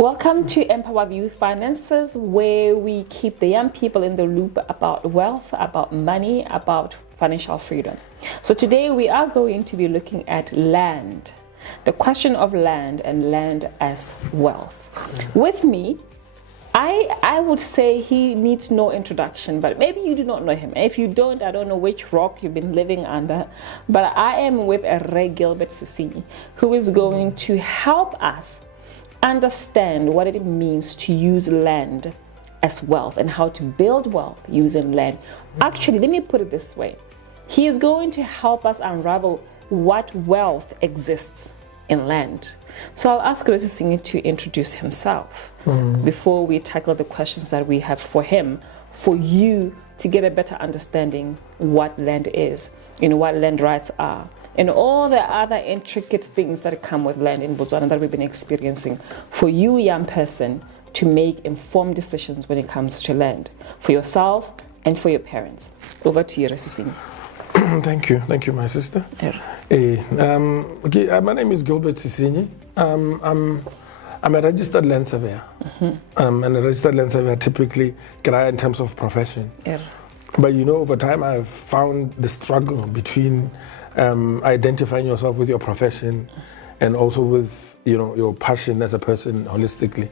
Welcome to Empower Youth Finances, where we keep the young people in the loop about wealth, about money, about financial freedom. So today we are going to be looking at land, the question of land and land as wealth. With me, I would say he needs no introduction, but maybe you do not know him. If you don't, I don't know which rock you've been living under, but I am with a Gilbert Sesinyi, who is going to help us understand what it means to use land as wealth and how to build wealth using land. Actually, let me put it this way. He is going to help us unravel what wealth exists in land. So I'll ask Sesinyi to introduce himself before we tackle the questions that we have for him, for you to get a better understanding what land is, what land rights are, and all the other intricate things that come with land in Botswana that we've been experiencing, for you, young person, to make informed decisions when it comes to land, for yourself and for your parents. Over to you, Sesinyi. Thank you, my sister. My name is Gilbert Sesinyi. I'm a registered land surveyor. And a registered land surveyor typically in terms of profession. But over time I've found the struggle between identifying yourself with your profession and also with your passion as a person holistically.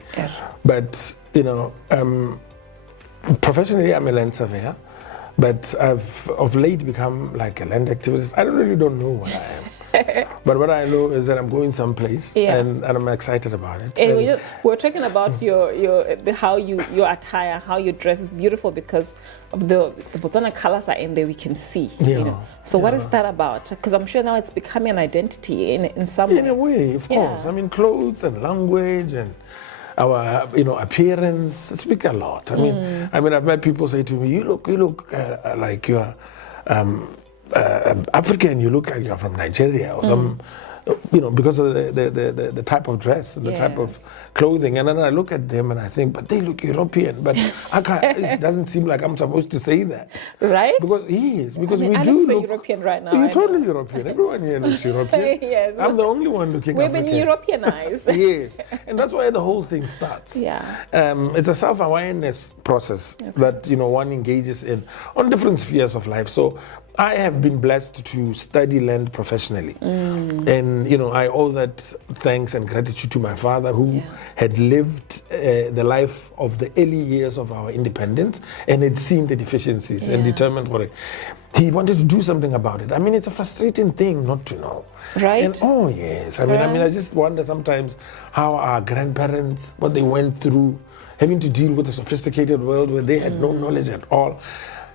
But professionally I'm a land surveyor, but I've of late become like a land activist. I really don't know what I am. But what I know is that I'm going someplace, and I'm excited about it. And we're talking about your attire, how you dress is beautiful because of the Botswana colors are in there, we can see. So what is that about? Because I'm sure now it's becoming an identity in some way. In a way, of course. I mean, clothes and language and our appearance speak a lot. I mean, I've met people say to me, you look like you're African, you look like you're from Nigeria or some, because of the type of dress, the type of clothing. And then I look at them and I think, but they look European. But it doesn't seem like I'm supposed to say that. Right? Because we I do look European right now. You're totally European. Everyone here looks European. Yes. I'm the only one looking African. We've been Europeanized. Yes. And that's why the whole thing starts. It's a self-awareness process that, one engages in on different spheres of life. So I have been blessed to study land professionally. And, I owe that thanks and gratitude to my father who had lived the life of the early years of our independence and had seen the deficiencies and determined what he wanted to do something about it. I mean, it's a frustrating thing not to know. Right. And I just wonder sometimes how our grandparents, what they went through, having to deal with a sophisticated world where they had no knowledge at all.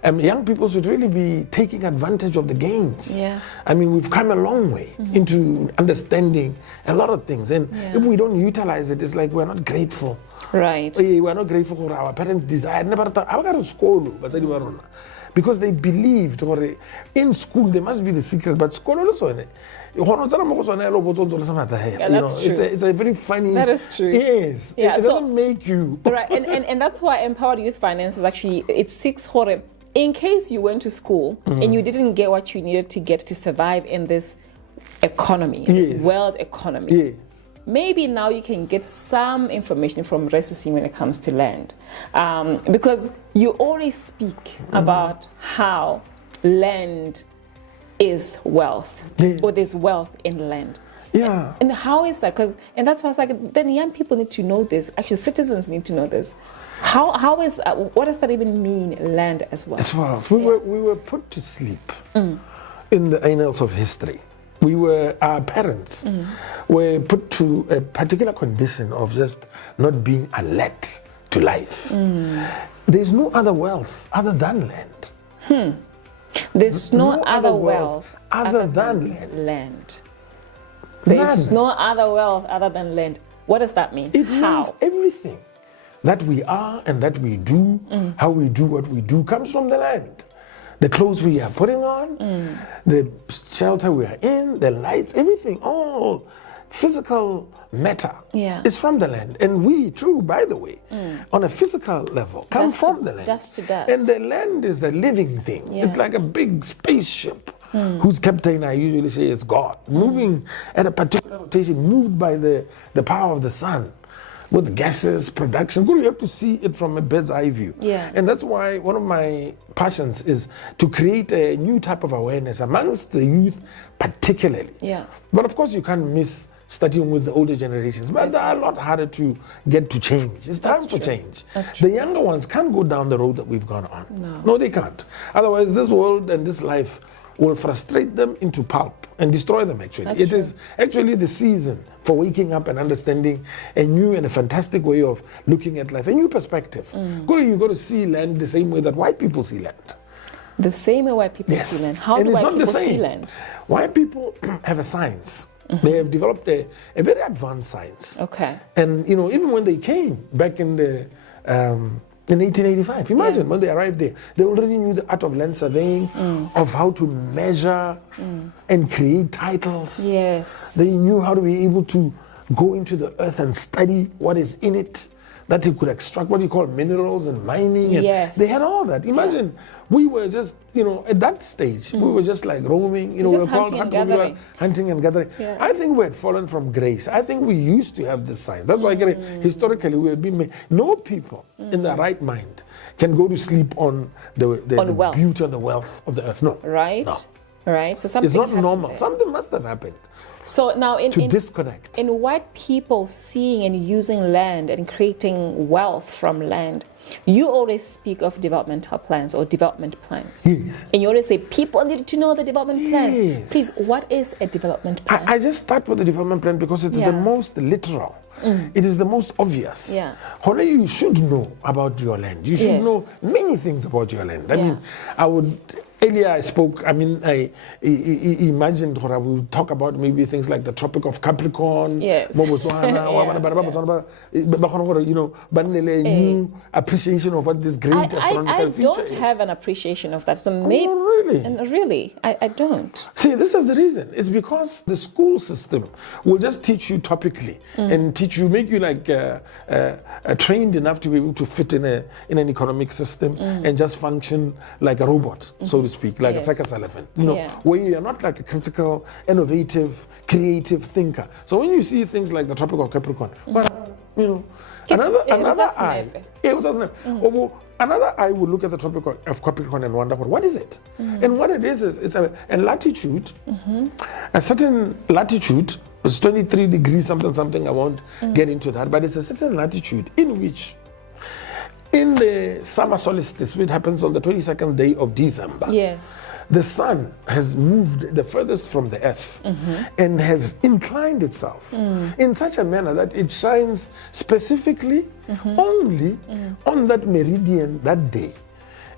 Young people should really be taking advantage of the gains. I mean, we've come a long way into understanding a lot of things. And if we don't utilize it, it's like we're not grateful. Right. We're not grateful for our parents' desire. Never thought, I got to school, because they believed in school there must be the secret, but school also. That's true. It's a very funny. That is true. Yes. It doesn't make you. Right. And that's why Empowered Youth Finances actually, it seeks for in case you went to school and you didn't get what you needed to get to survive in this economy, in this world economy. Maybe now you can get some information from Sesinyi when it comes to land. Because you always speak about how land is wealth, or there's wealth in land. And how is that? And that's why it's like, then young people need to know this. Actually, citizens need to know this. What does that even mean, land as well? As well. We were put to sleep in the annals of history. Our parents were put to a particular condition of just not being alert to life. There's no other wealth other than land. There's no other wealth other than land. There's no other wealth other than land. What does that mean? It means everything that we are and that we do, how we do what we do, comes from the land. The clothes we are putting on, the shelter we are in, the lights, everything, all physical matter is from the land. And we too, by the way, on a physical level, come from the land. Dust to dust. And the land is a living thing. It's like a big spaceship whose captain I usually say is God, moving at a particular rotation, moved by the power of the sun. with gases, production. You have to see it from a bird's eye view. Yeah. And that's why one of my passions is to create a new type of awareness amongst the youth, particularly. Yeah. But of course, you can't miss studying with the older generations. But they are a lot harder to get to change. It's time for change. That's true. The younger ones can't go down the road that we've gone on. No, they can't. Otherwise, this world and this life will frustrate them into pulp and destroy them, actually. It is actually the season for waking up and understanding a new and a fantastic way of looking at life, a new perspective. You got to see land the same way that white people see land. The same way white people see land. How do white people see land? White people have a science. They have developed a very advanced science. Okay. And, even when they came back in the... in 1885, imagine when they arrived there, they already knew the art of land surveying, of how to measure and create titles. Yes. They knew how to be able to go into the earth and study what is in it, that they could extract what you call minerals and mining. And they had all that. Imagine, we were just, at that stage, we were just like roaming, we were hunting and gathering. Yeah. I think we had fallen from grace. I think we used to have this science. That's why historically we have been made. No people in their right mind can go to sleep on the beauty and the wealth of the earth. No. Right. No. Right. So something it's not normal. There. Something must have happened. So now to disconnect. In white people seeing and using land and creating wealth from land, you always speak of developmental plans or development plans. Yes. And you always say people need to know the development plans. Yes. Please, what is a development plan? I just start with the development plan because it is the most literal. It is the most obvious. Yeah. Honey, you should know about your land. You should know many things about your land. I mean, earlier I spoke, I imagined we would talk about maybe things like the Tropic of Capricorn, new appreciation of what this great astronomical feature is. I don't have an appreciation of that. So maybe, really, I don't. See, this is the reason. It's because the school system will just teach you topically and make you like trained enough to be able to fit in an economic system and just function like a robot, so to speak, like a circus elephant. Where you are not like a critical, innovative, creative thinker. So when you see things like the Tropic of Capricorn, another eye will look at the Tropic of Capricorn and wonder, what is it? And what it is it's a latitude, a certain latitude. It's 23 degrees something. I won't get into that, but it's a certain latitude in which, in the summer solstice, which happens on the 22nd day of December, the sun has moved the furthest from the earth and has inclined itself in such a manner that it shines specifically only on that meridian that day.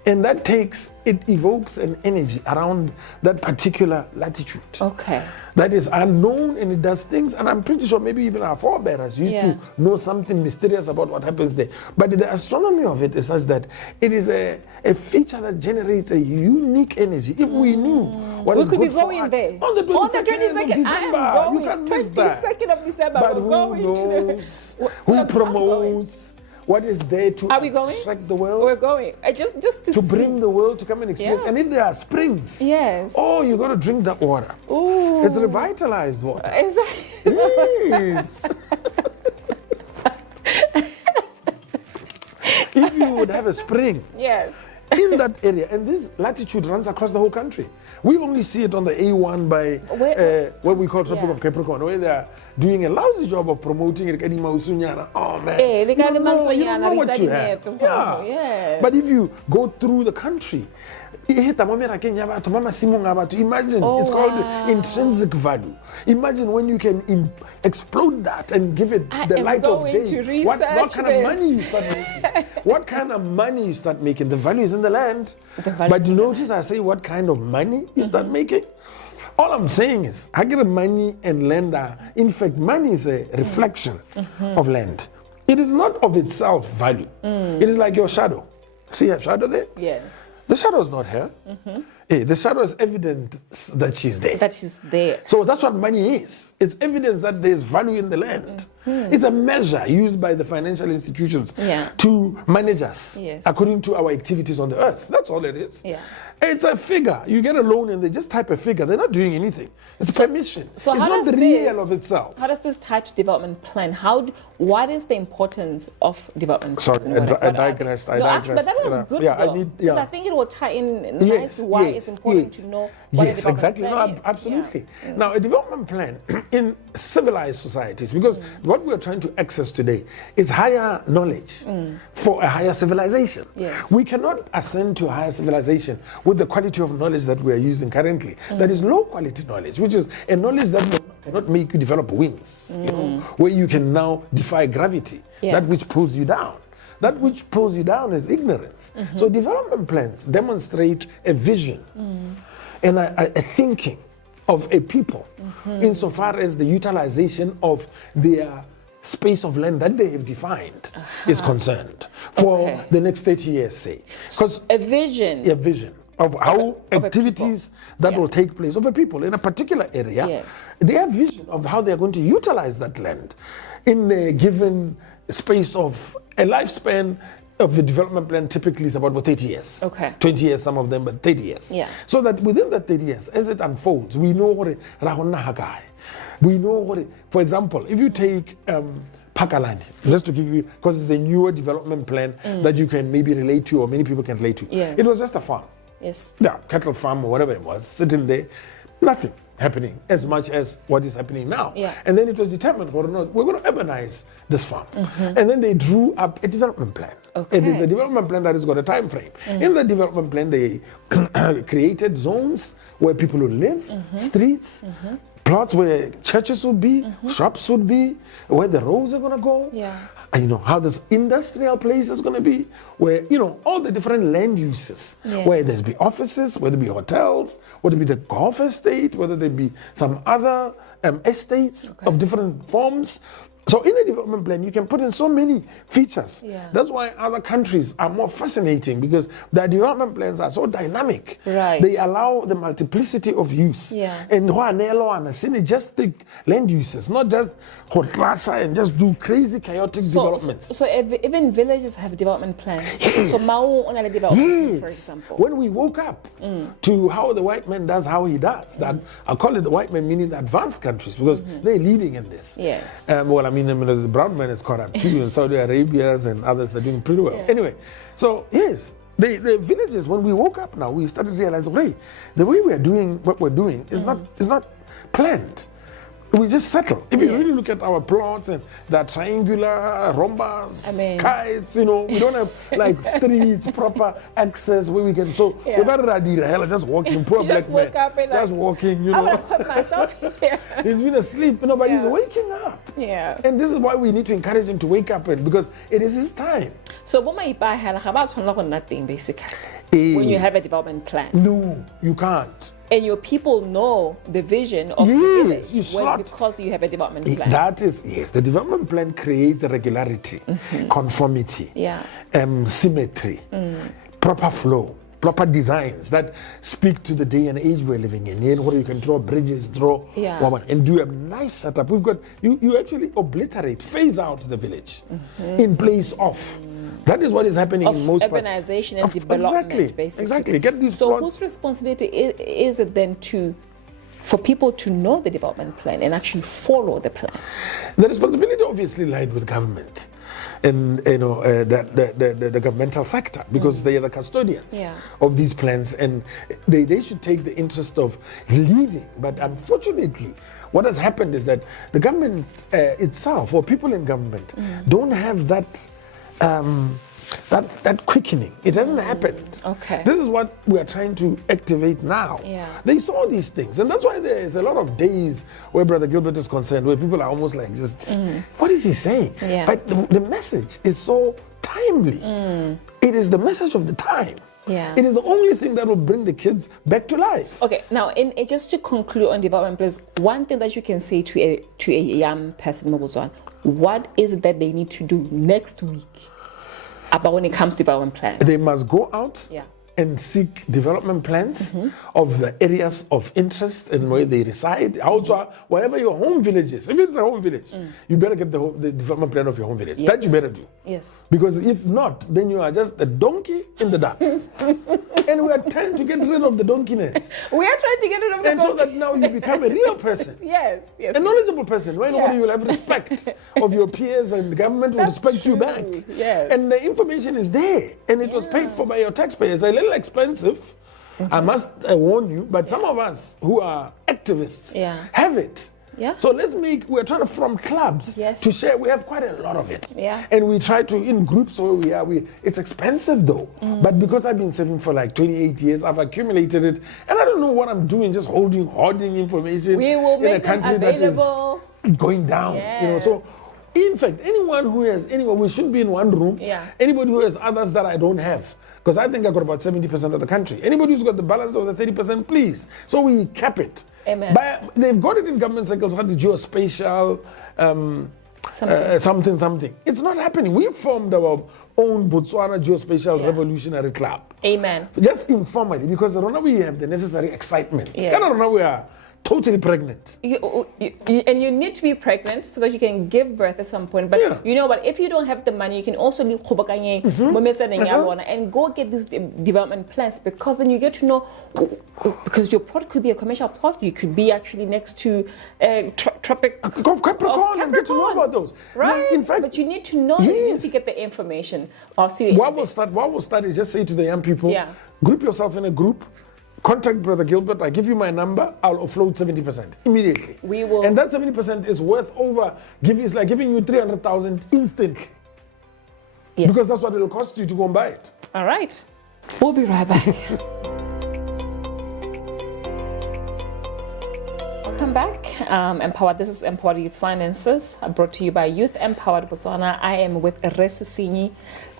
And it evokes an energy around that particular latitude. Okay. That is unknown, and it does things, and I'm pretty sure maybe even our forebears used to know something mysterious about what happens there. But the astronomy of it is such that it is a feature that generates a unique energy. If we knew what is good for us, there. On the 22nd of December, you can't miss that. 22nd of December, but who knows? Who promotes? What is there to attract the world? We're going. Just to bring the world to come and experience. And if there are springs, you got to drink that water. Ooh. It's revitalized water. Exactly. Yes. If you would have a spring in that area, and this latitude runs across the whole country. We only see it on the A1 by what we call Tropic of Capricorn, where they are doing a lousy job of promoting it. Oh man, you don't know what you have. Yeah. But if you go through the country, imagine, it's called intrinsic value. Imagine when you can explode that and give it the light of day. What kind of money you start making? What kind of money you start making? The value is in the land. But you notice I say what kind of money you start making? All I'm saying is, I get money and land are, in fact, money is a reflection of land. It is not of itself value. It is like your shadow. See your shadow there? Yes. The shadow is not here. The shadow is evident that she's there. That she's there. So that's what money is. It's evidence that there's value in the land. It's a measure used by the financial institutions to manage us according to our activities on the earth. That's all it is. It's a figure. You get a loan and they just type a figure. They're not doing anything. It's permission. So it's not the real of itself. How does this tie to development plan? What is the importance of development plans? Sorry, I digressed. But that was good though. Because I think it will tie in nicely why it's important to know what a development plan is. Absolutely. Now, a development plan in civilized societies, because what we're trying to access today is higher knowledge for a higher civilization. We cannot ascend to a higher civilization with the quality of knowledge that we are using currently. That is low quality knowledge, which is a knowledge that cannot make you develop wings, you know, where you can now defy gravity, that which pulls you down. That which pulls you down is ignorance. So development plans demonstrate a vision and a thinking of a people insofar as the utilization of their space of land that they have defined is concerned for the next 30 years, say. Because a vision. A vision of how activities that will take place of a people in a particular area. They have vision of how they are going to utilize that land in a given space of a lifespan of the development plan typically is about 30 years. 20 years, some of them, but 30 years. So that within that 30 years, as it unfolds, we know what we know what for example, if you take Pakalandi, just to give you, because it's a newer development plan that you can maybe relate to or many people can relate to. It was just a farm. Yeah, cattle farm or whatever it was, sitting there, nothing happening as much as what is happening now. And then it was determined whether or not we're going to urbanize this farm. And then they drew up a development plan. It is a development plan that has got a time frame. In the development plan, they created zones where people will live, streets, plots where churches would be, shops would be, where the roads are going to go. And you know, how this industrial place is going to be, where, you know, all the different land uses, where there's be offices, whether it be hotels, whether it be the golf estate, whether there be some other estates of different forms. So in a development plan, you can put in so many features. That's why other countries are more fascinating, because their development plans are so dynamic. They allow the multiplicity of use. And synergistic land uses, not just and just do crazy chaotic developments. So even villages have development plans. So Mao on a development, for example. When we woke up to how the white man does how he does, that I call it the white man, meaning the advanced countries, because they're leading in this. Well, I mean, the brown man is corrupt too, and Saudi Arabia's and others are doing pretty well. Anyway, so yes, the villages, when we woke up now, we started realizing, hey, the way we're doing what we're doing is not planned. We just settle. If you really look at our plots and the triangular rhombus, kites, you know, we don't have like streets, proper access where we can. So without Radira, just walking, poor black man, just walking, you know. I'm gonna put myself here. He's been asleep, you know, but he's waking up. And this is why we need to encourage him to wake up, because it is his time. So what my buy about nothing basically when you have a development plan? No, you can't. And your people know the vision of the village because you have a development plan. That is, the development plan creates a regularity, conformity, symmetry, proper flow, proper designs that speak to the day and age we're living in. Where you can draw bridges, and do a nice setup. We've got, you actually obliterate, phase out the village in place of. That is what is happening in most parts. Urbanization and development, basically. Exactly. Get these plots. Whose responsibility is it then for people to know the development plan and actually follow the plan? The responsibility obviously lied with government and the governmental sector, because they are the custodians of these plans, and they should take the interest of leading. But unfortunately, what has happened is that the government itself, or people in government, don't have that quickening. It hasn't happened. This is what we are trying to activate now. They saw these things, and that's why there's a lot of days where Brother Gilbert is concerned, where people are almost like, just what is he saying? But the message is so timely. It is the message of the time. It is the only thing that will bring the kids back to life. Now, just to conclude on development plans, one thing that you can say to a young person, Mabuzwan, what is it that they need to do next week about when it comes to development plans? They must go out and seek development plans of the areas of interest and where they reside. Also, wherever your home village is, if it's a home village, you better get the development plan of your home village. Yes. That you better do. Yes. Because if not, then you are just a donkey in the dark. And we are trying to get rid of the donkeyness. We are trying to get rid of the And so that now you become a real person. Yes, yes. A knowledgeable person, where nobody will have respect of your peers and the government will respect you back. Yes. And the information is there. And it was paid for by your taxpayers. A little expensive, I must warn you, but some of us who are activists have it. Yeah. So we're trying to form clubs to share. We have quite a lot of it. Yeah. And we try to, in groups where we are, it's expensive though. But because I've been saving for like 28 years, I've accumulated it. And I don't know what I'm doing, just hoarding information in a country that is going down. Yes. You know, so in fact, we should be in one room. Yeah. Anybody who has others that I don't have, because I think I got about 70% of the country. Anybody who's got the balance of the 30%, please. So we cap it. Amen. But they've got it in government circles, the geospatial something. It's not happening. We formed our own Botswana Geospatial Revolutionary Club. Amen. Just informally, because we have the necessary excitement. Yes. We are totally pregnant. And you need to be pregnant so that you can give birth at some point. But you know what? If you don't have the money, you can also leave and go get these development plans, because then you get to know, because your plot could be a commercial plot. You could be actually next to tropic of Capricorn and get to know about those. Right. Now, in fact, but you need to know. You need to get the information. What we'll start is just say to the young people, group yourself in a group. Contact Brother Gilbert. I give you my number. I'll offload 70% immediately. We will. And that 70% is worth over. It's like giving you 300,000 instantly. Yes. Because that's what it'll cost you to go and buy it. All right. We'll be right back. Welcome back. Empowered. This is Empowered Youth Finances, brought to you by Youth Empowered Botswana. I am with Sesinyi.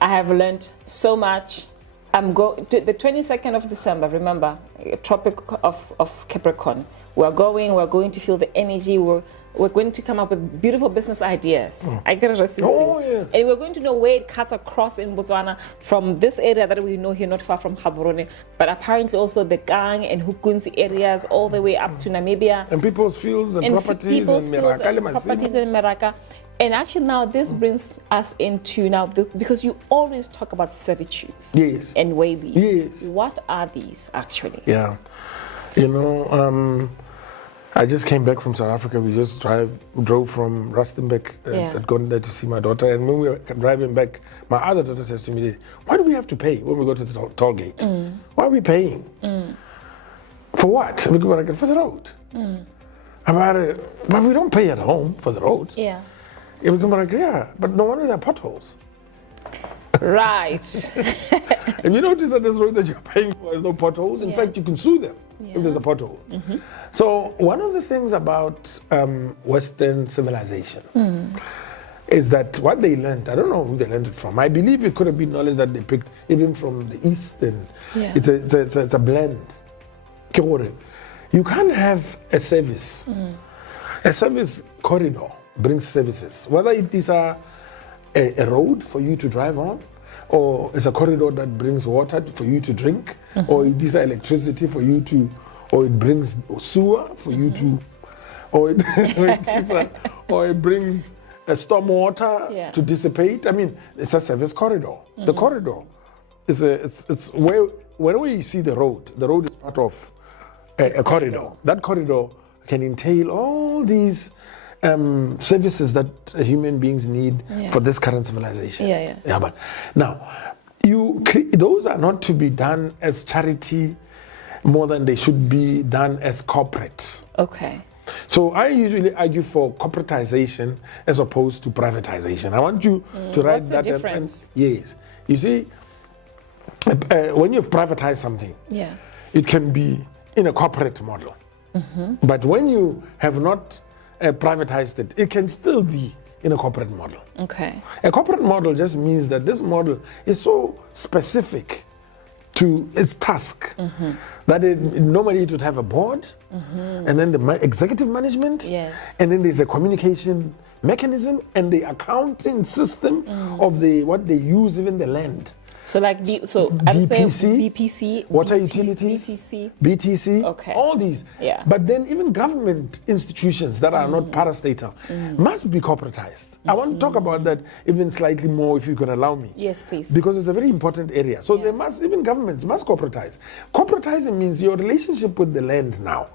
I have learned so much. I'm going to the 22nd of December. Remember, Tropic of Capricorn. We're going to feel the energy. We're going to come up with beautiful business ideas. I get a recipe. And we're going to know where it cuts across in Botswana from this area that we know here, not far from Gaborone, but apparently also the Gang and Hukunzi areas, all the way up to Namibia. And people's fields and properties in Meraka. And actually now this brings us into because you always talk about servitudes and waivings. Yes. What are these actually? Yeah. I just came back from South Africa. We just drove from Rustenburg. I'd gone there to see my daughter. And when we were driving back, my other daughter says to me, why do we have to pay when we go to the toll gate? Why are we paying? For what? For the road. But we don't pay at home for the road. Yeah. But no wonder there are potholes. Right. And you notice that this road that you're paying for has no potholes. In fact, you can sue them if there's a pothole. So one of the things about Western civilization is that what they learned, I don't know who they learned it from. I believe it could have been knowledge that they picked even from the East. And it's a blend. You can't have a service. A service corridor brings services, whether it is a road for you to drive on, or it's a corridor that brings water for you to drink, or it is electricity for you to, or it brings sewer for you to, or it brings a storm water to dissipate. I mean, it's a service corridor. The corridor is it's where whenever you see the road is part of a corridor. That corridor can entail all these services that human beings need for this current civilization. But now, those are not to be done as charity more than they should be done as corporates. Okay. So I usually argue for corporatization as opposed to privatization. I want you to write what's that. The difference? Yes. You see, when you've privatized something, it can be in a corporate model. But when you have not privatized it, it can still be in a corporate model. Okay. A corporate model just means that this model is so specific to its task that normally it would have a board and then the executive management, and then there's a communication mechanism and the accounting system of what they use, even the land. So like BPC, water utilities, BTC, okay, all these. Yeah. But then even government institutions that are not parastatal must be corporatized. I want to talk about that even slightly more, if you can allow me. Yes, please. Because it's a very important area. So they must, even governments must corporatize. Corporatizing means your relationship with the land now.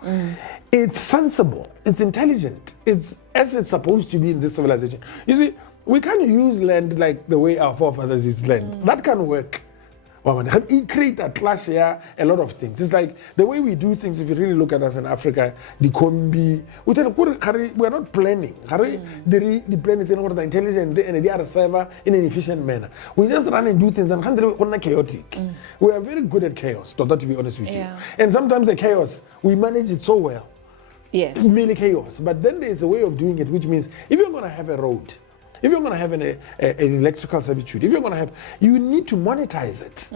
It's sensible, it's intelligent, it's as it's supposed to be in this civilization. You see, we can't use land like the way our forefathers used land. That can't work. It creates a clash here, a lot of things. It's like the way we do things, if you really look at us in Africa, the combi, we're not planning. The plan is in order intelligent and they are a server in an efficient manner. We just run and do things and we're chaotic. We are very good at chaos, to be honest with you. And sometimes the chaos, we manage it so well. Yes. It's merely chaos. But then there's a way of doing it, which means if you're going to have a road, if you're going to have an electrical servitude, if you're going to have, you need to monetize it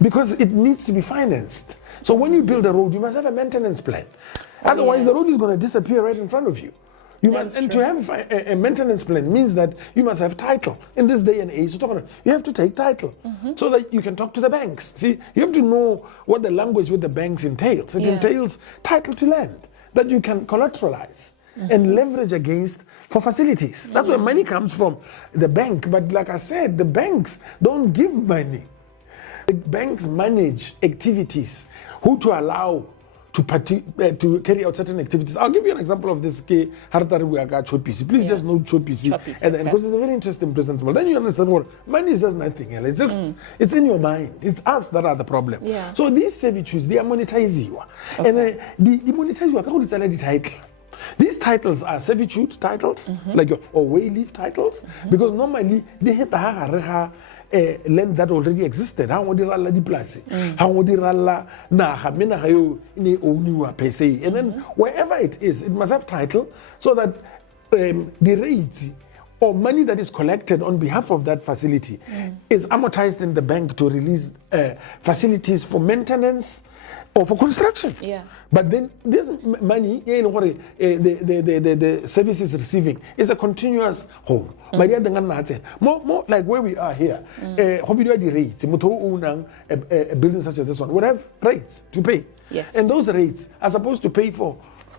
because it needs to be financed. So when you build a road, you must have a maintenance plan. Otherwise, the road is going to disappear right in front of you. You must, and to have a maintenance plan means that you must have title. In this day and age, you have to take title so that you can talk to the banks. See, you have to know what the language with the banks entails. It entails title to land that you can collateralize and leverage against for facilities. That's where money comes from, the bank. But like I said, the banks don't give money. The banks manage activities, who to allow to carry out certain activities. I'll give you an example of this. Please just know Chopisi. And because it's a very interesting business model. Then you understand what money is just nothing. It's just it's in your mind. It's us that are the problem. So these servitudes, they are monetizing. And the monetize the title. These titles are servitude titles, like your away leave titles, because normally they hit the land that already existed. How would you run the place? How would you run per se? And then wherever it is, it must have title so that the rates or money that is collected on behalf of that facility is amortized in the bank to release facilities for maintenance or for construction. But then this money, the service is receiving is a continuous home. More like where we are here. The rates, a building such as this one would have rates to pay. And those rates are supposed to pay for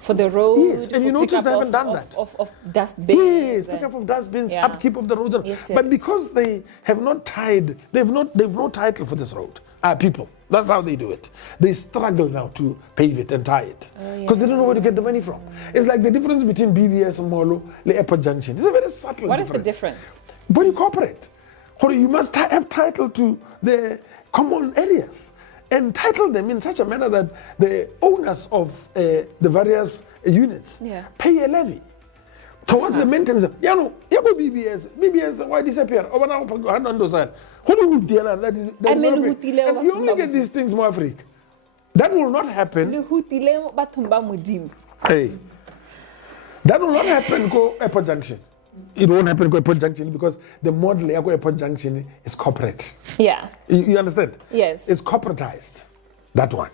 the road. Yes, and you notice they haven't done that. Of dustbins. Yes, pick up of dustbins, upkeep of the roads. But because they have not tied, they've no title for this road. People. That's how they do it. They struggle now to pave it and tie it because they don't know where to get the money from. It's like the difference between BBS and Molo, the airport junction. It's a very subtle difference. What is the difference? When you cooperate, you must have title to the common areas and title them in such a manner that the owners of the various units pay a levy towards the maintenance. BBS, why disappear? And you only get these things more free. That will not happen. Hey, that will not happen go Airport Junction. It won't happen go Airport Junction because the model Airport Junction is corporate. You understand? Yes. It's corporatized. That one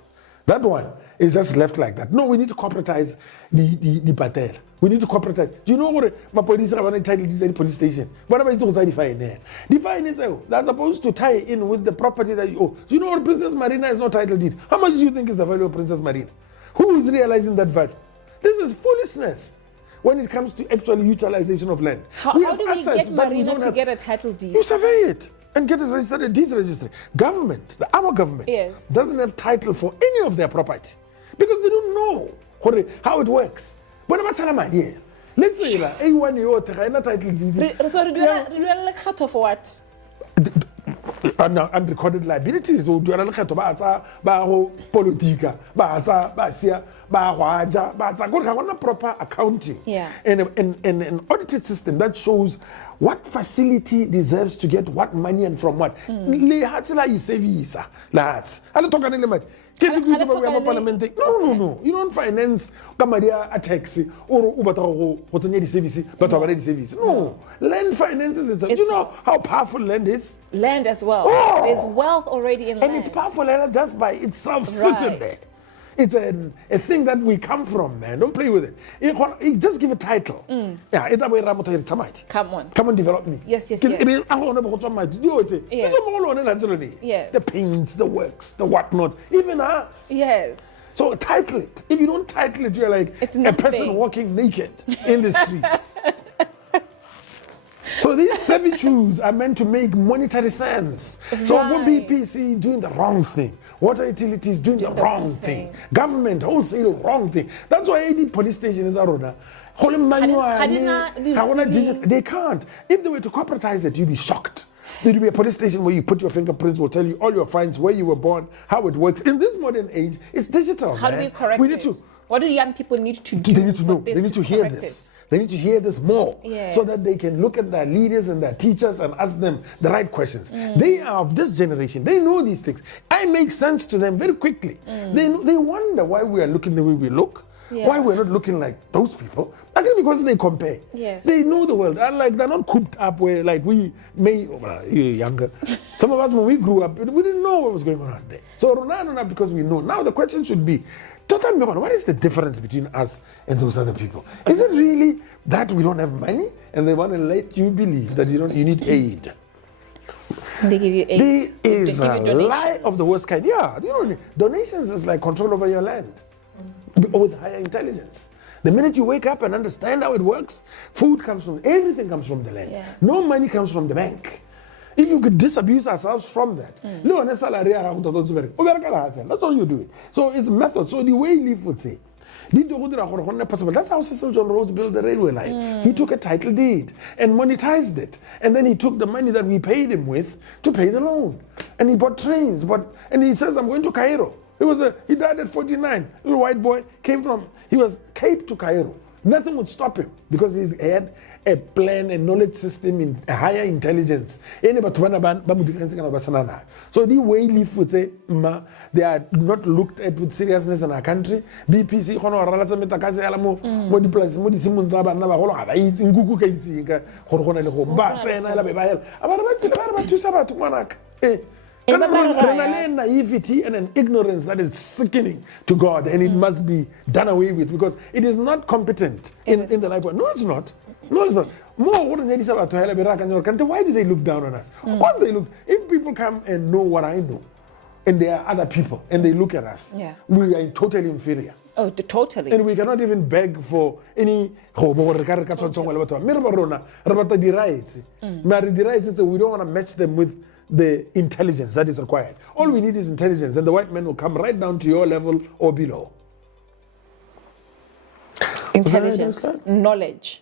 is just left like that. No, we need to corporatize the patel. We need to corporatize. Do you know what my police are going to title this police station? What about it's define there? Define it. That's supposed to tie in with the property that you owe. Do you know what Princess Marina is not title deed? How much do you think is the value of Princess Marina? Who is realizing that value? This is foolishness when it comes to actual utilization of land. How do we get Marina to get a title deed? You survey it and get it registered at deeds registry. Our government doesn't have title for any of their property because they don't know how it works. But let's say A1 year title deed. So do you cut off what? Unrecorded liabilities. So do you politica, proper accounting and an audited system that shows what facility deserves to get what money and from what. No. You don't finance a taxi or service, but already service. No, land finances itself. Do you know how powerful land is? Land as well. There's wealth already in land. And it's powerful land just by itself sitting there. It's a thing that we come from, man. Don't play with it. Just give a title. Yeah, come on. Come on, develop me. Yes. Yes. Yes. The paints, the works, the whatnot, even us. Yes. So title it. If you don't title it, you're like a person walking naked in the streets. So these servitudes are meant to make monetary sense. So what BPC doing the wrong thing, water utilities doing the wrong thing, government wholesale wrong thing. That's why any police station is around. They can't. If they were to corporatize it, you'd be shocked. There'd be a police station where you put your fingerprints, will tell you all your fines, where you were born, how it works. In this modern age, it's digital. How do we correct it? What do young people need to do? They need to know. They need to hear this. They need to hear this more, so that they can look at their leaders and their teachers and ask them the right questions. They are of this generation. They know these things. I make sense to them very quickly. They wonder why we are looking the way we look, why we're not looking like those people. Actually, because they compare. Yes. They know the world. They're not cooped up where like we may, you're younger. Some of us, when we grew up, we didn't know what was going on out there. So not because we know. Now the question should be, what is the difference between us and those other people? Is it really that we don't have money and they want to let you believe that you need aid? They give you aid. There is a lie of the worst kind. Yeah, donations is like control over your land with higher intelligence. The minute you wake up and understand how it works, everything comes from the land. Yeah. No money comes from the bank. If you could disabuse ourselves from that, that's all you do. So it's a method. So the way Leaf would say, that's how Cecil John Rose built the railway line. He took a title deed and monetized it. And then he took the money that we paid him with to pay the loan. And he bought trains. And he says, I'm going to Cairo. He died at 49. Little white boy he was Cape to Cairo. Nothing would stop him because he had a plan, a knowledge system in a higher intelligence. So the way Leaf would say, they are not looked at with seriousness in our country. BPC, naivety and an ignorance that is sickening to God, and it must be done away with because it is not competent in the life. No, it's not. Why do they look down on us? Of course they look. If people come and know what I know, and there are other people, and they look at us, we are totally inferior. Oh, totally. And we cannot even beg for any rights. We don't want to match them with the intelligence that is required. All we need is intelligence, and the white man will come right down to your level or below. Intelligence, knowledge,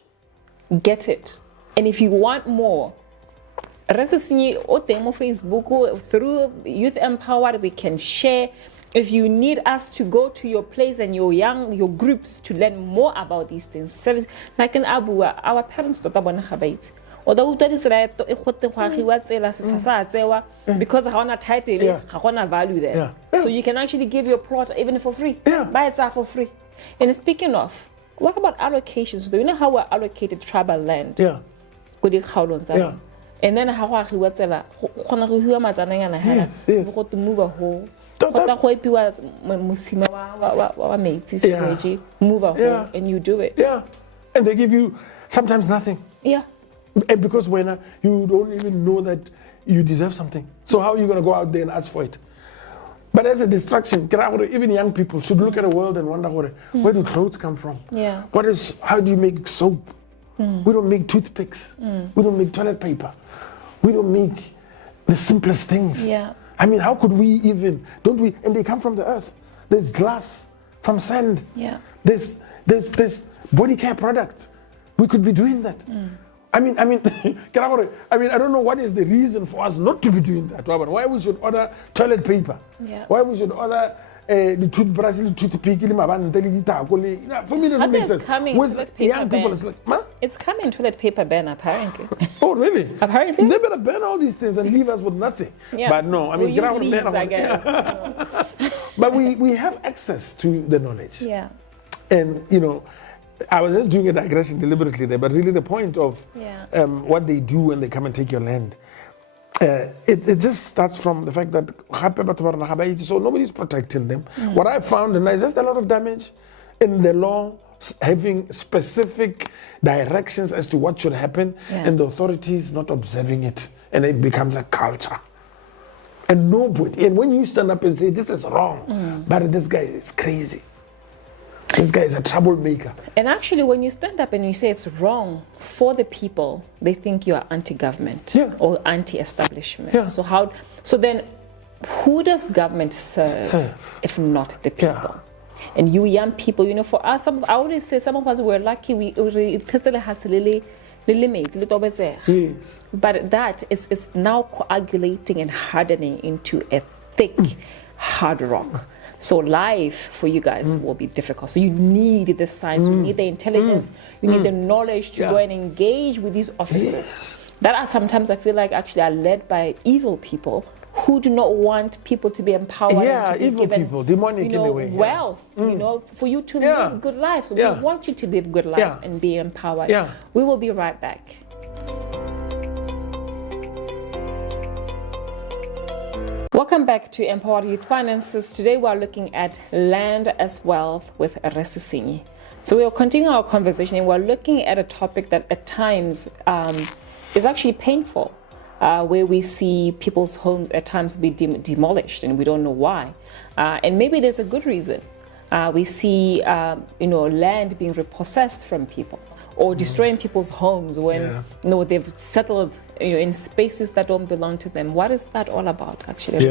get it. And if you want more, Sesinyi o teng mo Facebook, through Youth Empowered, we can share. If you need us to go to your place and your groups to learn more about these things, like in Abu, our parents don't have because I title, I value there. So you can actually give your plot even for free. Buy it for free. And speaking of, what about allocations? Do you know how we're allocated tribal land? And then how to move a whole. Move a whole, and you do it. Yeah, and they give you sometimes nothing. Yeah. And because when you don't even know that you deserve something, so how are you going to go out there and ask for it? But as a distraction, even young people should look at the world and wonder where do clothes come from? Yeah. How do you make soap? We don't make toothpicks. We don't make toilet paper. We don't make the simplest things. Yeah. I mean, how could we even? Don't we? And they come from the earth. There's glass from sand. Yeah. There's body care products. We could be doing that. I mean, I don't know what is the reason for us not to be doing that. Why we should order toilet paper? Why we should order the toothbrush, the toothpick? For me, it doesn't make sense. With young people, it's like, it's coming toilet paper ban apparently. Oh, really? Apparently. They better ban all these things and leave us with nothing. Yeah. But no, I mean, I guess. But we have access to the knowledge. Yeah. And I was just doing a digression deliberately there, but really the point of what they do when they come and take your land it just starts from the fact that so nobody's protecting them. What I found, and there's just a lot of damage in the law having specific directions as to what should happen, and the authorities not observing it, and it becomes a culture. And nobody, and when you stand up and say this is wrong, but this guy is crazy. This guy is a troublemaker. And actually, when you stand up and you say it's wrong for the people, they think you are anti-government or anti-establishment. So then, who does government serve if not the people? And you young people, for us, I always say some of us were lucky. But that is now coagulating and hardening into a thick, hard rock. So life for you guys will be difficult. So you need the science, you need the intelligence, you need the knowledge to go and engage with these officers that are sometimes, I feel like, actually are led by evil people who do not want people to be empowered. And to be evil given, people, demonic in a way. Wealth, for you to live good lives. So we want you to live good lives and be empowered. We will be right back. Welcome back to Empowered Youth Finances. Today we are looking at land as wealth with Sesinyi. So we'll continue our conversation, and we're looking at a topic that at times is actually painful, where we see people's homes at times be demolished and we don't know why. And maybe there's a good reason. We see land being repossessed from people, or destroying people's homes when they've settled in spaces that don't belong to them. What is that all about, actually?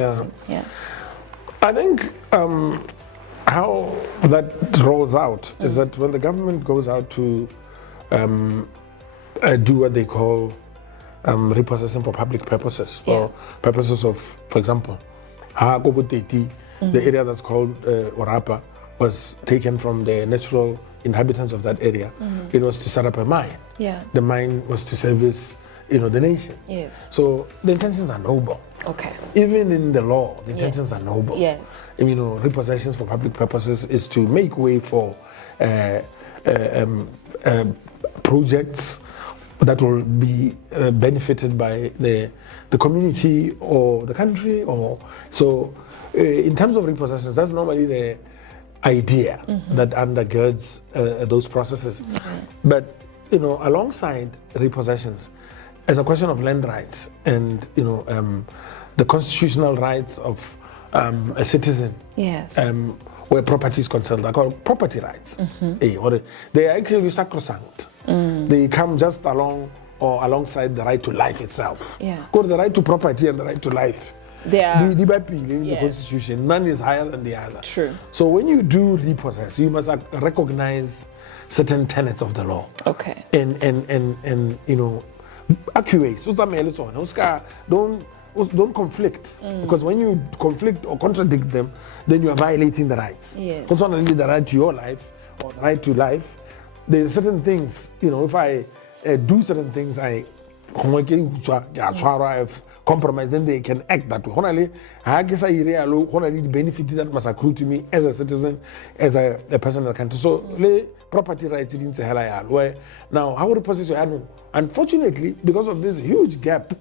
I think how that rolls out is that when the government goes out to do what they call repossession for public purposes, for purposes of, for example, the area that's called Orapa was taken from the natural inhabitants of that area. It was to set up a mine. The mine was to service, the nation. So the intentions are noble. Even in the law, the intentions are noble. Repossessions for public purposes is to make way for projects that will be benefited by the community or the country. In terms of repossessions, that's normally the idea that undergirds those processes. But alongside repossessions, as a question of land rights and the constitutional rights of a citizen, where property is concerned, they are called property rights. They are actually sacrosanct. They come just alongside the right to life itself. Because the right to property and the right to life, in the Constitution, none is higher than the other. So when you do repossess, you must recognize certain tenets of the law. And acquiesce. Don't conflict, because when you conflict or contradict them, then you are violating the rights. Because not only the right to your life or the right to life, there are certain things. If I do certain things, I've compromised, then they can act that way. The benefit that must accrue to me as a citizen, as a person in the country. So property rights didn't say where now how would repossess your animal? Unfortunately, because of this huge gap,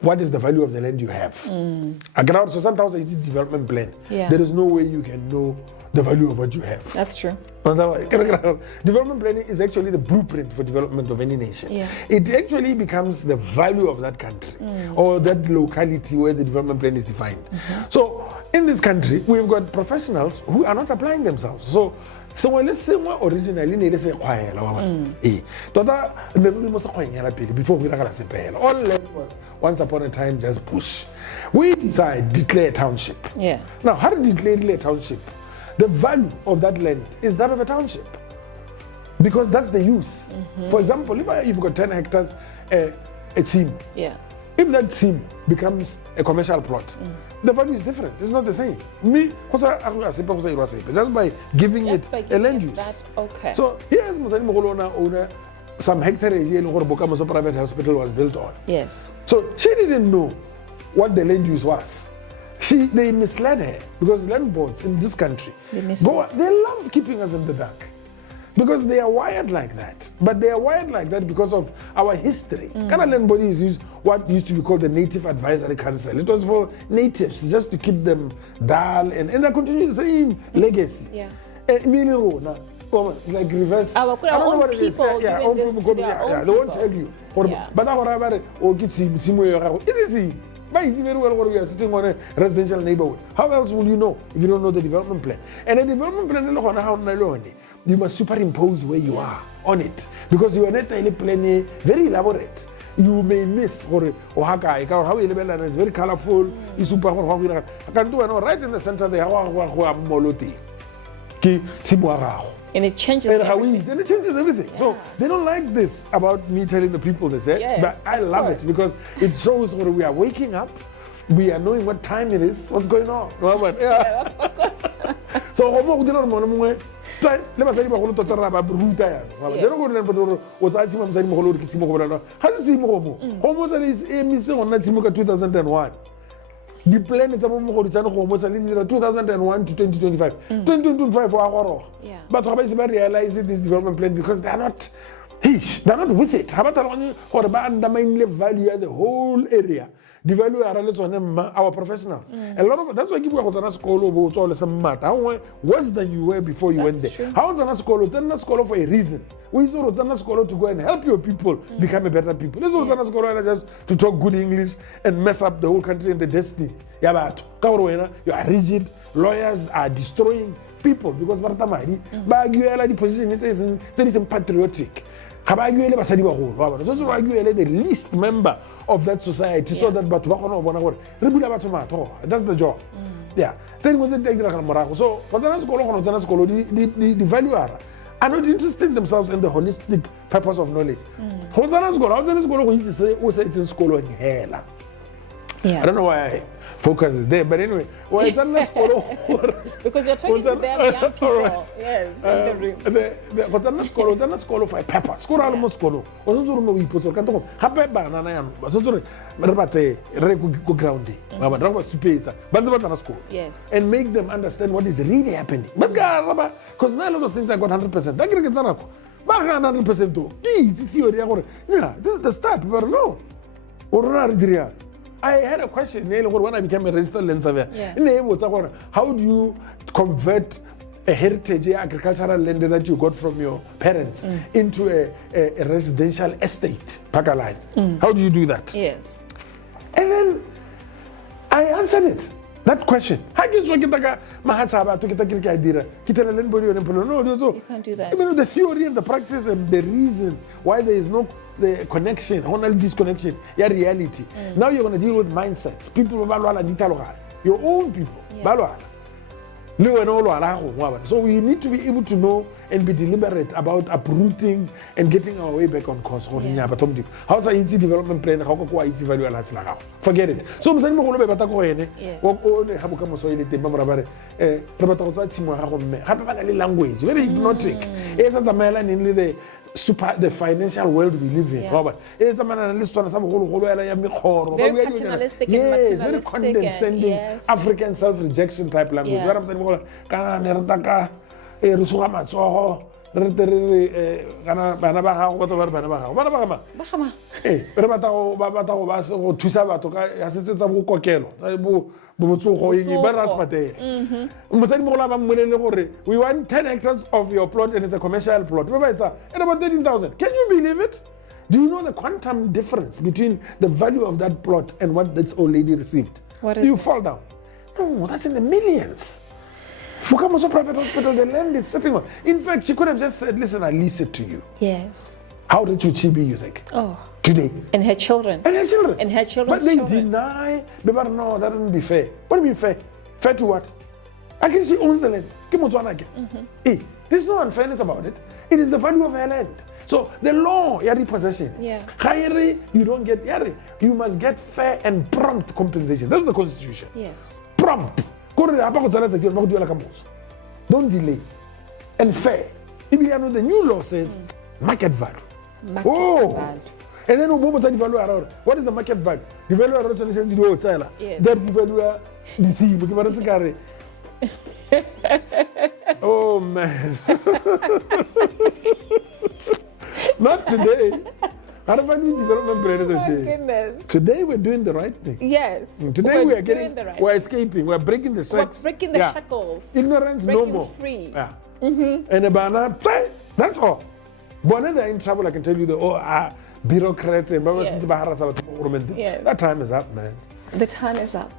what is the value of the land you have? So sometimes it's a development plan. There is no way you can know the value of what you have. That's true. Development planning is actually the blueprint for development of any nation. It actually becomes the value of that country or that locality where the development plan is defined. So in this country, we've got professionals who are not applying themselves. So let's say originally let's say before we all land was once upon a time just bush. We declare a township. Now, how to declare a township? The value of that land is that of a township, because that's the use. For example, if you've got 10 hectares, a team. If that team becomes a commercial plot, the value is different. It's not the same. Just by giving it a land use. So here's Muslim owner, some hectares here a private hospital was built on. So she didn't know what the land use was. They misled her, because land boards in this country, they love keeping us in the dark. Because they are wired like that. But they are wired like that because of our history. Canadian bodies use what used to be called the Native Advisory Council. It was for natives, just to keep them dull, and they continue the same legacy. Yeah. Like reverse. Our own people doing this to their own they won't tell you. Yeah. But it's very well what we are sitting on a residential neighborhood. How else will you know if you don't know the development plan? And the development plan, you must superimpose where you are on it, because you are not really planning very elaborate. You may miss or how it's very colorful. Right in the center there, and it changes everything. And it changes everything. Yeah. So they don't like this about me telling the people this. Yes, but I love it because it shows where we are waking up. We are knowing what time it is, what's going on. Yeah, what's going on. So they don't go 2001. The plan is 2001 to 2025. 2025 yeah. But how about realize this development plan because they're not with it. How about undermine value the whole area? The value our professionals. A lot of that's why people go to school worse than you were before you went there. True. How is school for a reason? We used to school to go and help your people become a better people. This is school just to talk good English and mess up the whole country and the destiny. You are rigid. Lawyers are destroying people because the position is patriotic. So the least member of that society so that that's the job. Yeah. So for the value are not interested in themselves in the holistic purpose of knowledge. Yeah. I don't know why focus is there, but anyway, it's because you're talking to them young people. Right. Yes, in the room. The school for a purpose. School almost school. We put yes. And make them understand what is really happening. Because now a lot of things I got 100%. 100% it's theory. Yeah, this is the start, but no. I had a question when I became a registered land surveyor. Yeah. How do you convert a heritage agricultural land that you got from your parents into a residential estate? How do you do that? Yes. And then I answered it. That question. No, you can't do that. Even the theory and the practice and the reason why there is no the connection, hormonal disconnection, your reality. Now you're going to deal with mindsets. People, your own people. Yeah. So we need to be able to know and be deliberate about uprooting and getting our way back on course. How's a development plan? Forget it. So language, very hypnotic. The financial world we live in. Very paternalistic and materialistic. Very condescending, African self-rejection type language. Yeah. What I'm saying, we want 10 hectares of your plot and it's a commercial plot. It's about 13,000. Can you believe it? Do you know the quantum difference between the value of that plot and what this old lady received? What is you it? fall down. No, that's in the millions. Bukamoso Private Hospital, the land is sitting on. In fact, she could have just said, listen, I lease it to you. Yes. How rich would she be, you think? Oh. Today. And her children. And her children. And her children's But they children. deny, no, that wouldn't be fair. What do you mean fair? Fair to what? Actually, she owns the land. Hey, there's no unfairness about it. It is the value of her land. So the law, repossession. Yeah. You don't get, you must get fair and prompt compensation. That's the Constitution. Yes. Prompt. Don't delay. And fair. If you know the new law says market value. Market value. And then what is the market value? The value of the Yes. that the value oh man. Not today. Development plan. Oh my goodness. Today we're doing the right thing. Yes. Today we're escaping. We're breaking the shackles. We're breaking the shackles. Ignorance no more. Free. Yeah. And about that's all. But when they're in trouble, I can tell you bureaucrats and that time is up, man. The time is up.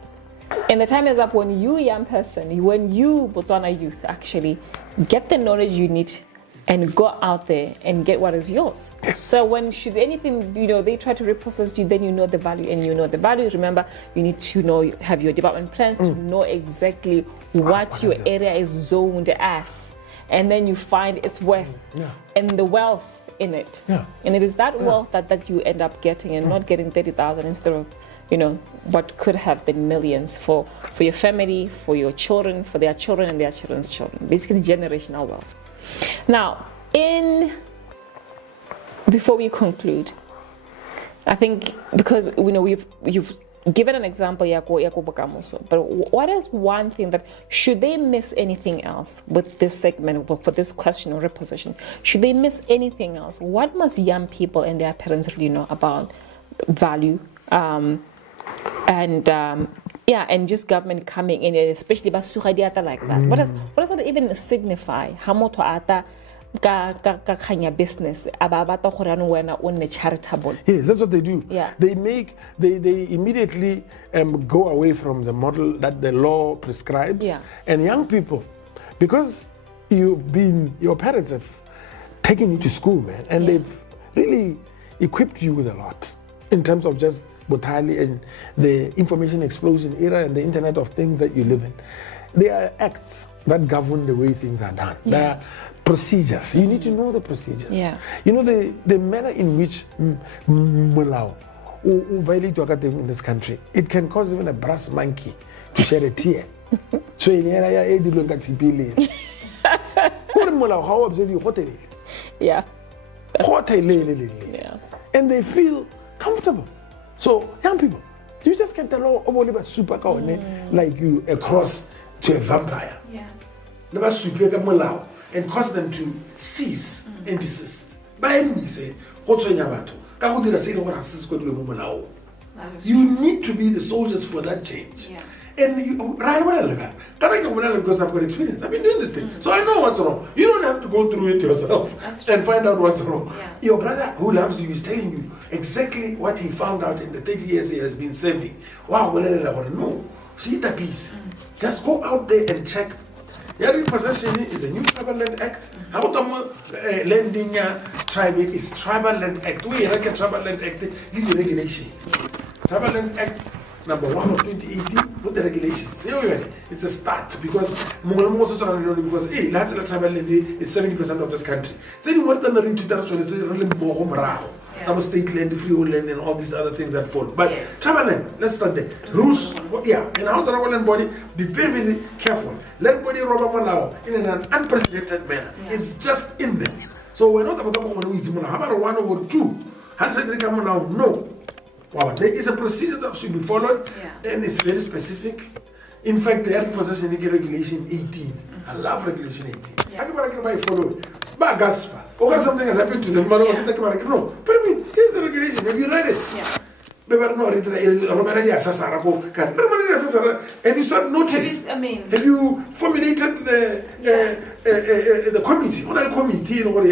And the time is up when you, young person, when you, Botswana youth, actually get the knowledge you need and go out there and get what is yours. Yes. So when should anything, they try to reprocess you, then you know the value, and you know the value. Remember, you need to have your development plans to know exactly what your area is zoned as, and then you find its worth and the wealth in it. Yeah. And it is that wealth that you end up getting, and not getting 30,000 instead of what could have been millions for your family, for your children, for their children and their children's children. Basically generational wealth. Now, before we conclude, I think because you've given an example, but what is one thing that should they miss anything else with this segment, for this question of reposition? Should they miss anything else? What must young people and their parents really know about value? And just government coming in, especially like that. What does that even signify? Hamoto ata ka business charitable. Yes, that's what they do. Yeah. They immediately go away from the model that the law prescribes. Yeah. And young people, because your parents have taken you to school, man, and they've really equipped you with a lot in terms of just Botali and the information explosion era and the internet of things that you live in. There are acts that govern the way things are done. Yeah. There are procedures. You need to know the procedures. Yeah. The manner in which Mulao violate in this country, it can cause even a brass monkey to shed a tear. So how observe you hotel. Yeah. Yeah. And they feel comfortable. So, young people, you just can't tell super like you across to a vampire. Yeah. And cause them to cease and desist. By me say, you need to be the soldiers for that change. Yeah. And because I've got experience. I've been doing this thing. So I know what's wrong. You don't have to go through it yourself and find out what's wrong. Yeah. Your brother who loves you is telling you exactly what he found out in the 30 years he has been serving. Wow, no. See the piece. Just go out there and check. The repossession is the new Tribal Land Act. How the lending tribe is Tribal Land Act. We like a Tribal Land Act regulation. Tribal Land Act number 1 of 2018 with the regulations. It's a start because hey, that's a tribal land is 70% of this country. So you want to really more some state land, freehold land, and all these other things that fall. But tribal land, let's start there. Rules, and how's the land body? Be very, very careful. Land body in an unprecedented manner. It's just in there. So we're not about how about 1 over 2? No. Wow. There is a procedure that should be followed, and it's very specific. In fact, the repossession regulation 18. I love regulation 18. Yeah. Everybody can follow it. But Gaspar, or something has happened to them. No, but I mean, here's the regulation. Have you read it? Yeah. Have you served notice? Have you formulated the committee? What committee? What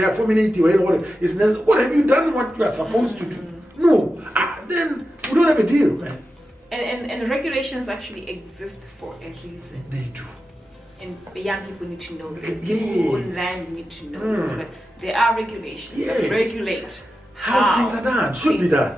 have you done? What you are supposed to do? No. Then we don't have a deal, man. And regulations actually exist for a reason. They do. And the young people need to know this. People who own land need to know this. That there are regulations that regulate how things are done. Should be done.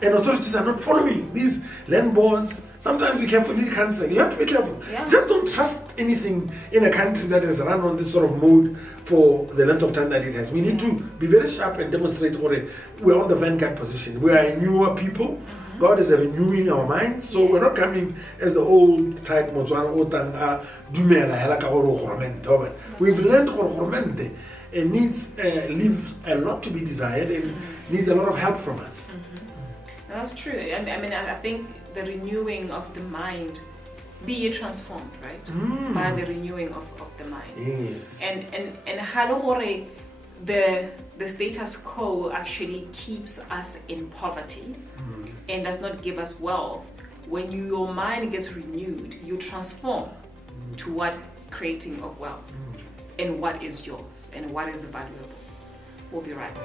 And authorities are not following these land boards. Sometimes you can really cancel. You have to be careful. Yeah. Just don't trust anything in a country that has run on this sort of mode for the length of time that it has. We need to be very sharp and demonstrate we're on the vanguard position. We are a newer people. God is renewing our minds, so we're not coming as the old type Motswana. We've learned and leaves a lot to be desired and needs a lot of help from us. That's true, and I think the renewing of the mind, be transformed, right? By the renewing of the mind. Yes. And the status quo actually keeps us in poverty and does not give us wealth. When your mind gets renewed, you transform toward creating of wealth and what is yours and what is valuable. We'll be right back.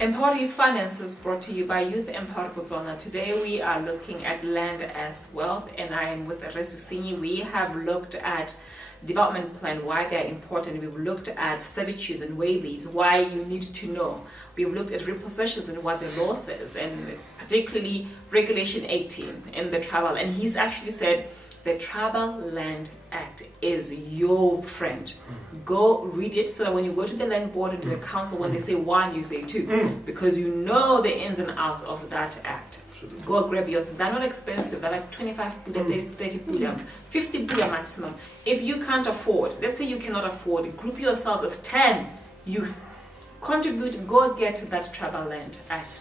Empower Youth Finances brought to you by Youth Empowered Botswana. Today we are looking at land as wealth, and I am with Sesinyi. We have looked at development plan, why they're important. We've looked at servitudes and wayleaves, why you need to know. We've looked at repossessions and what the law says, and particularly Regulation 18 in the Tribal. And he's actually said the Tribal Land Act is your friend. Go read it so that when you go to the land board and to the council, when they say one, you say two, because you know the ins and outs of that act. Go grab yours. They're not expensive. They're like 25 puya, 30 puya, 50 puya maximum. If you can't afford, let's say you cannot afford, group yourselves as 10 youth. Contribute, go get that Tribal Land Act.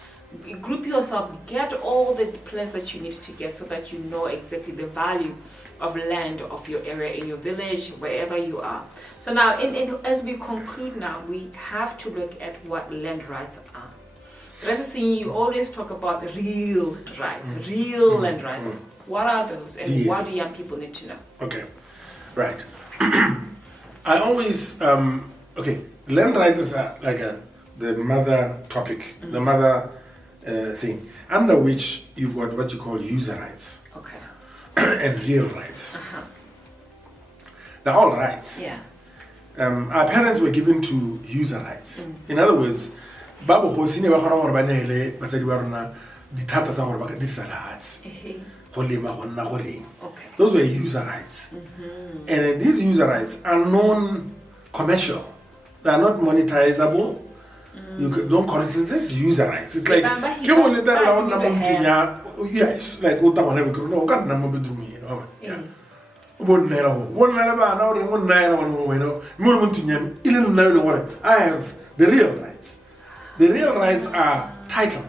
Group yourselves, get all the plans that you need to get so that you know exactly the value of land of your area, in your village, wherever you are. So now, as we conclude now, we have to look at what land rights are. Sesinyi, you always talk about real rights, real land rights. What are those, and what do young people need to know? Okay, right. I always, land rights is the mother topic, the mother thing, under which you've got what you call user rights. Okay. And real rights. They're all rights. Yeah. Our parents were given to user rights. In other words, Babu Hosini wa khona gore ba nele batsadi ba rona dithata tsa gore ba ka dirisa lahatsi go lema go nna go reng. Those were user rights. And these user rights are non-commercial. They are not monetizable. You don't call it. This is user rights. It's like yes, like no, can't number between me. Yeah. I have the real rights. The real rights are title.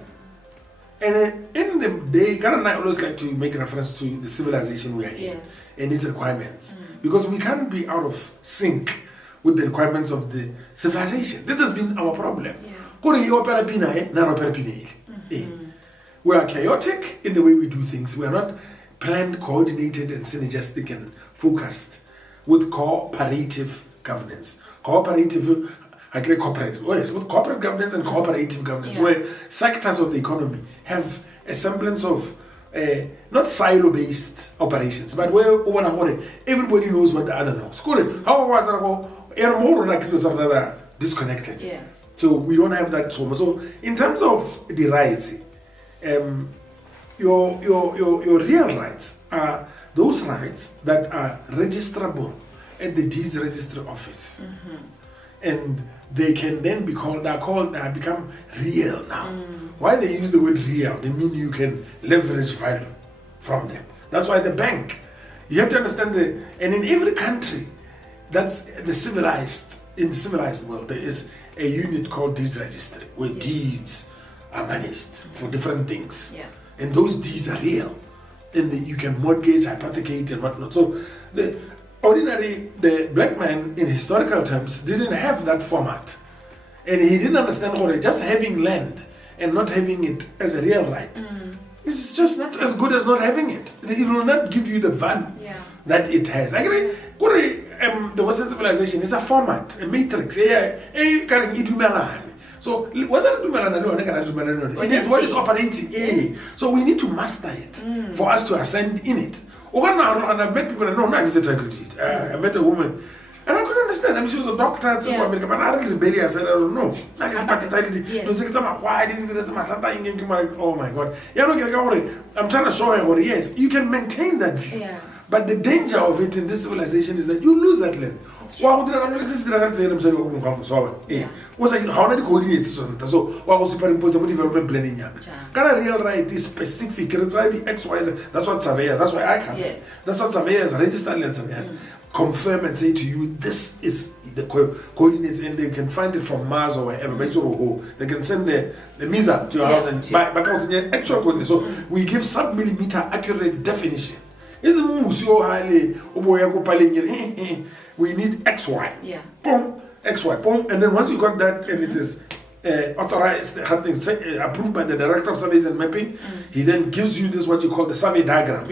And in the day, Ghana and I always like to make reference to the civilization we are in and its requirements. Because we can't be out of sync with the requirements of the civilization. This has been our problem. We are chaotic in the way we do things. We are not planned, coordinated, and synergistic and focused with cooperative governance. With corporate governance and cooperative governance, where sectors of the economy have a semblance of not silo-based operations, but where everybody knows what the other knows. How was disconnected? Yes. So we don't have that so much. So in terms of the rights, your real rights are those rights that are registrable at the deeds registry office. And they can then be called, they have become real now. Why they use the word real? They mean you can leverage value from them. That's why the bank, you have to understand and in every country that's in the civilized world, there is a unit called deeds registry where deeds are managed for different things. And those deeds are real. And you can mortgage, hypothecate and whatnot. So the black man in historical terms didn't have that format. And he didn't understand just having land and not having it as a real right. It's just not as good as not having it. It will not give you the value that it has. The Western civilization is a format, a matrix. So whether it is what is operating. So we need to master it for us to ascend in it. And I've met people that know I met a woman and I couldn't understand. I mean, she was a doctor at America, but I didn't rebel. I said, I don't know. Oh my God. I'm trying to show her, yes, you can maintain that view. But the danger of it in this civilization is that you lose that land. How did coordinate so what was superimpose development planning? Got a real right is specific. It's like the XYZ. That's what surveyors, that's why I come. That's what surveyors, registered land surveyors confirm and say to you, this is the coordinates, and they can find it from Mars or wherever. They can send the MISA to your house and by actual coordinates. So we give sub-millimeter accurate definition. We need XY. Yeah. Boom, XY. Boom. And then once you got that, and it is authorized, approved by the Director of Surveys and Mapping, he then gives you this, what you call the survey diagram.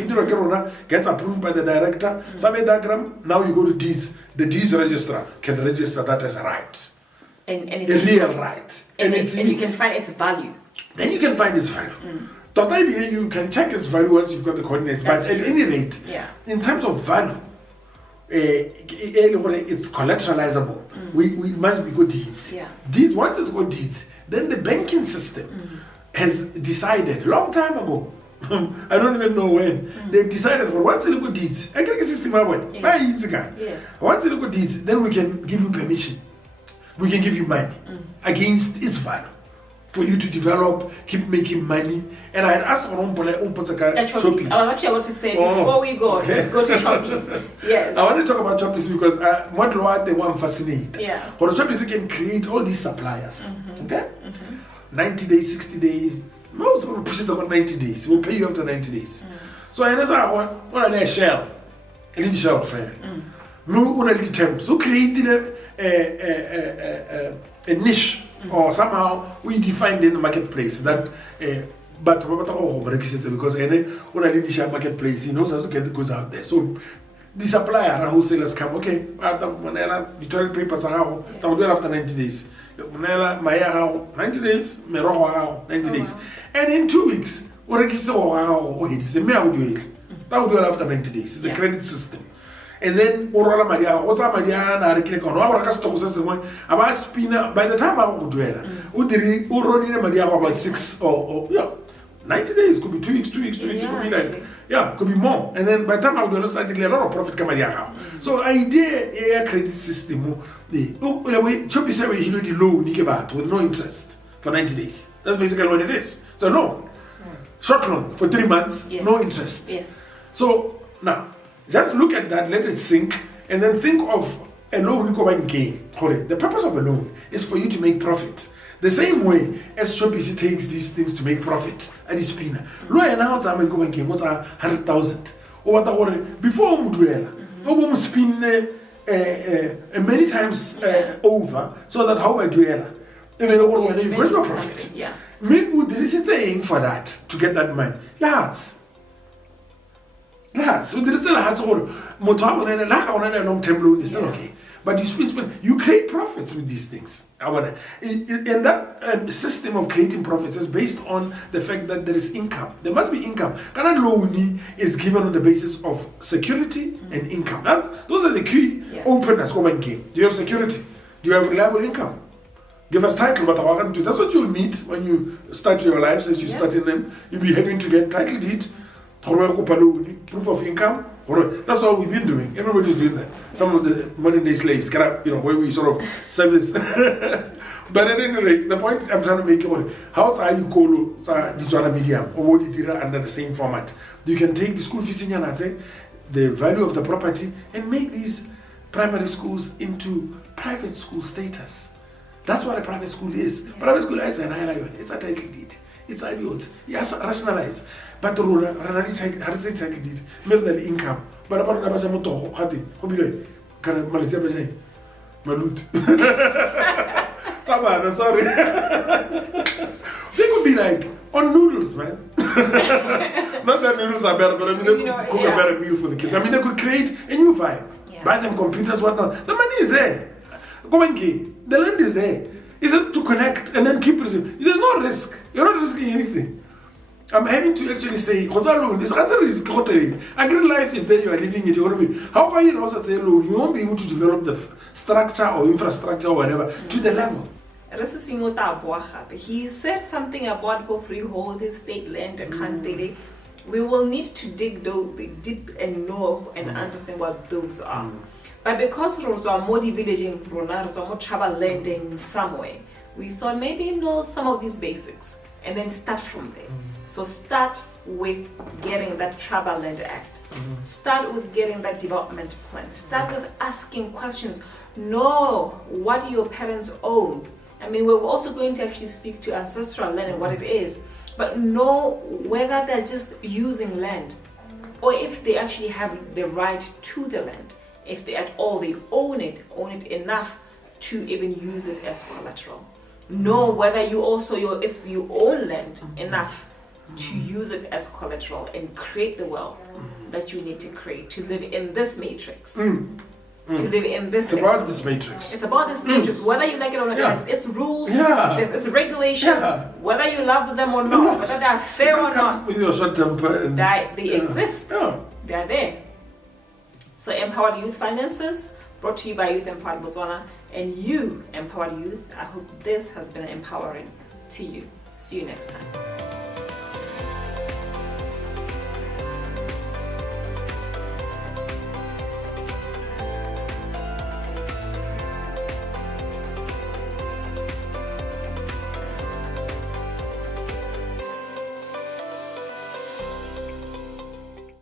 Gets approved by the director. Survey diagram, now you go to deeds. The deeds registrar can register that as a right. And it's a real right. And you can find its value. Then you can find its value. You can check its value once you've got the coordinates. But at any rate, in terms of value, it's collateralizable. We must be good deeds. Deeds, once it's good deeds, then the banking system has decided long time ago. I don't even know when. They've decided once it's good deeds, once it's good deeds, then we can give you permission. We can give you money against its value for you to develop, keep making money. And I had asked Choppies. I was actually about to say, before we go, let's go to Choppies. Yes. I want to talk about Choppies because what they want fascinate. Yeah. For Choppies, you can create all these suppliers. Okay? 90 days, 60 days. Most pushes about 90 days. We'll pay you after 90 days. So I want a shell. A little shell fair. No, a little term. So created a niche. Or somehow we defined in the marketplace that but because any marketplace, he knows how to get the goods out there. So the supplier and wholesalers come, okay, the toilet papers are after 90 days. 90 days, 90 days. And in 2 weeks, that would do after 90 days. It's a credit system. And then by the time I would do it, about 6 or 90 days, could be 2 weeks, 2 weeks, 2 weeks, it could be like, could be more. And then by the time I would do it, slightly a lot of profit come out. So idea credit system, the loan with no interest for 90 days. That's basically what it is. It's a loan. Short loan for 3 months, no interest. Yes. So now just look at that, let it sink, and then think of a loan gain. The purpose of a loan is for you to make profit. The same way as Choppies takes these things to make profit at this spina. Loan now time go gain what's 100,000. Or what before Muduela. Spin many times over so that how I do it. When you've got your profit. Me would saying for that to get that money. So there is still a long-term loan is still okay. But you create profits with these things. And that system of creating profits is based on the fact that there is income. There must be income. Current loan is given on the basis of security and income. Those are the key openers. Do you have security? Do you have reliable income? Give us title, but that's what you'll meet when you start your lives. As you start in them, you'll be having to get title deed, proof of income. That's what we've been doing. Everybody's doing that. Some of the modern day slaves, where we sort of service. But at any rate, the point I'm trying to make is how you call this one medium or under the same format. You can take the school fees in the value of the property, and make these primary schools into private school status. That's what a private school is. Private school is an island. It's a title deed. It's ideals. Yes, rationalized. But the ruler, title deed, middle income. But about the Bajamoto, Hati, Hobilo, can Malaysia say, Malut. Sorry. They could be like on noodles, man. Not that noodles are better, but I mean, they could cook a better meal for the kids. I mean, they could create a new vibe. Buy them computers, whatnot. The money is there. The land is there. It's just to connect and then keep receiving. There's no risk. You're not risking anything. I'm having to actually say, this answer is agri life is there, you are living it. You're going to be. How can you also say loan? You won't be able to develop the structure or infrastructure or whatever to the level. He said something about freehold, state land, country. We will need to dig deep and know and understand what those are. But because we are more village in Brunei, we are more travel land in some way, we thought maybe know some of these basics and then start from there. So start with getting that Travel Land Act. Start with getting that development plan. Start with asking questions. Know what your parents own. I mean, we're also going to actually speak to ancestral land and what it is, but know whether they're just using land or if they actually have the right to the land. If they at all they own it enough to even use it as collateral. Know whether you also if you own land enough to use it as collateral and create the wealth that you need to create to live in this matrix. To live in this. It's about this matrix. It's about this matrix, whether you like it or not. Yeah. It's rules, Yeah. it's regulations, Yeah. whether you love them or not, whether they are fair or not. With your short temper. And, They exist. Yeah. They are there. So Empowered Youth Finances, brought to you by Youth Empowered Botswana, and you, Empowered Youth, I hope this has been empowering to you. See you next time.